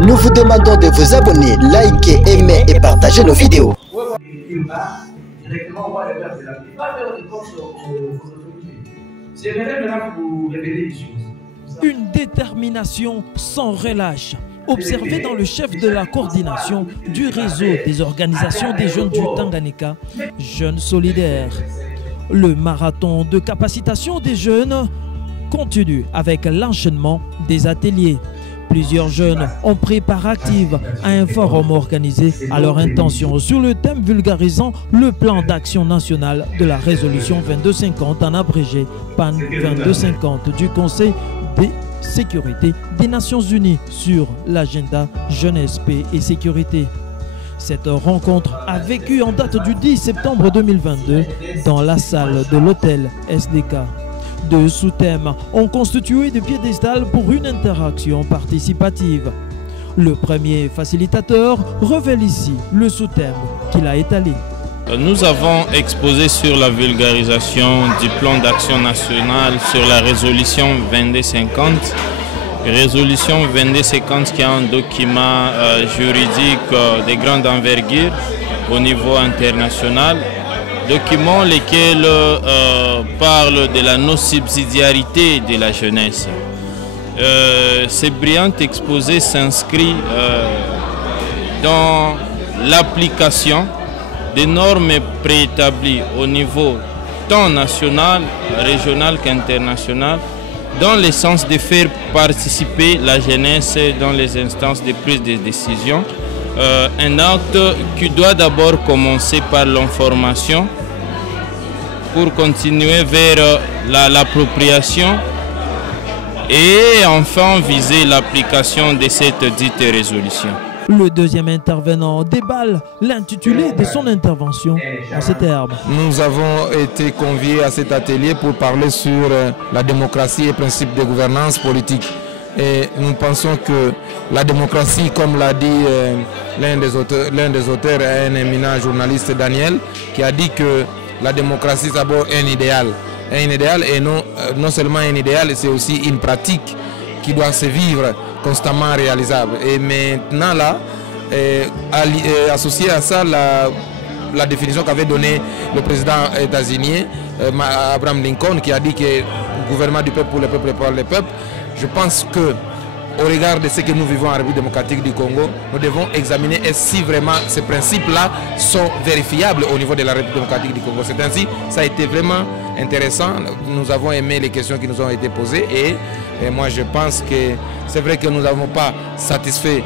Nous vous demandons de vous abonner, liker, aimer et partager nos vidéos. Une détermination sans relâche, observée dans le chef de la coordination du réseau des organisations des jeunes du Tanganyika, Jeunes Solidaires. Le marathon de capacitation des jeunes continue avec l'enchaînement des ateliers. Plusieurs jeunes ont pris part active à un forum organisé à leur intention sur le thème vulgarisant le plan d'action national de la résolution 2250 en abrégé PAN 2250 du Conseil de sécurité des Nations Unies sur l'agenda jeunesse, paix et sécurité. Cette rencontre a vécu en date du 10 septembre 2022 dans la salle de l'hôtel SDK. Deux sous-thèmes ont constitué des piédestals pour une interaction participative. Le premier facilitateur révèle ici le sous-thème qu'il a étalé. Nous avons exposé sur la vulgarisation du plan d'action national sur la résolution 2250. Résolution 2250 qui est un document juridique de grande envergure au niveau international. Document lequel parle de la non-subsidiarité de la jeunesse. Ce brillant exposé s'inscrit dans l'application des normes préétablies au niveau tant national, régional qu'international, dans le sens de faire participer la jeunesse dans les instances de prise de décision. Un acte qui doit d'abord commencer par l'information pour continuer vers l'appropriation et enfin viser l'application de cette dite résolution. Le deuxième intervenant déballe l'intitulé de son intervention en ces termes. Nous avons été conviés à cet atelier pour parler sur la démocratie et principes de gouvernance politique. Et nous pensons que la démocratie, comme l'a dit l'un des auteurs, un éminent journaliste Daniel, qui a dit que la démocratie c'est d'abord un idéal. Un idéal et non seulement un idéal, c'est aussi une pratique qui doit se vivre constamment réalisable. Et maintenant là, associé à ça la définition qu'avait donnée le président états-unien, Abraham Lincoln, qui a dit que gouvernement du peuple pour le peuple et par le peuple. Je pense que, au regard de ce que nous vivons en République démocratique du Congo, nous devons examiner si vraiment ces principes-là sont vérifiables au niveau de la République démocratique du Congo. C'est ainsi, ça a été vraiment intéressant. Nous avons aimé les questions qui nous ont été posées et moi je pense que c'est vrai que nous n'avons pas satisfait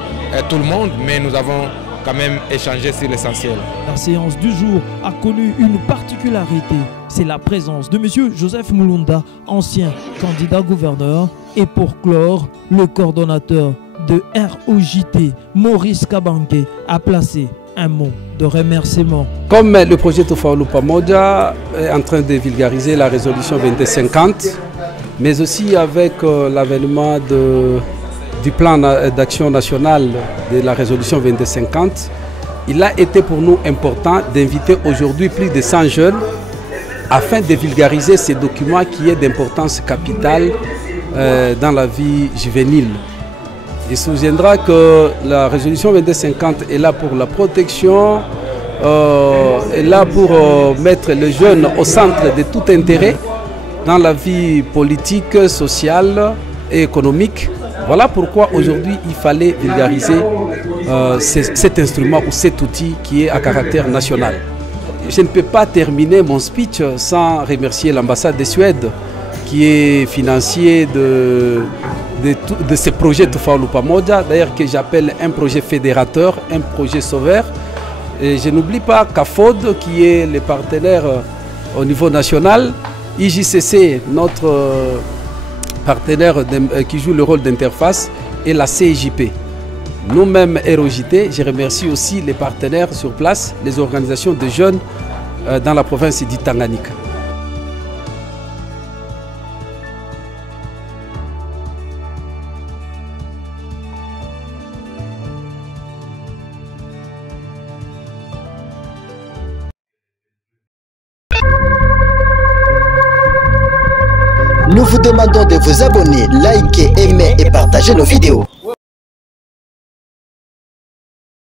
tout le monde, mais nous avons quand même échangé sur l'essentiel. La séance du jour a connu une particularité, c'est la présence de M. Joseph Mulunda, ancien candidat gouverneur, et pour clore, le coordonnateur de ROJT, Maurice Kabange, a placé un mot de remerciement. Comme le projet Tofaulo Pamoja est en train de vulgariser la résolution 2250, mais aussi avec l'avènement du plan d'action national de la résolution 2250, il a été pour nous important d'inviter aujourd'hui plus de 100 jeunes afin de vulgariser ces documents qui est d'importance capitale dans la vie juvénile. Il se souviendra que la résolution 2250 est là pour la protection, est là pour mettre les jeunes au centre de tout intérêt dans la vie politique, sociale et économique. Voilà pourquoi aujourd'hui il fallait vulgariser cet instrument ou cet outil qui est à caractère national. Je ne peux pas terminer mon speech sans remercier l'ambassade de Suède qui est financier de ce projet Tofaulo Pamoja, d'ailleurs que j'appelle un projet fédérateur, un projet sauveur. Et je n'oublie pas CAFOD qui est le partenaire au niveau national, IJCC, notre partenaire qui joue le rôle d'interface, et la CJP. Nous-mêmes, ROJT, je remercie aussi les partenaires sur place, les organisations de jeunes dans la province du Tanganyika. Nous vous demandons de vous abonner, liker, aimer et partager nos vidéos.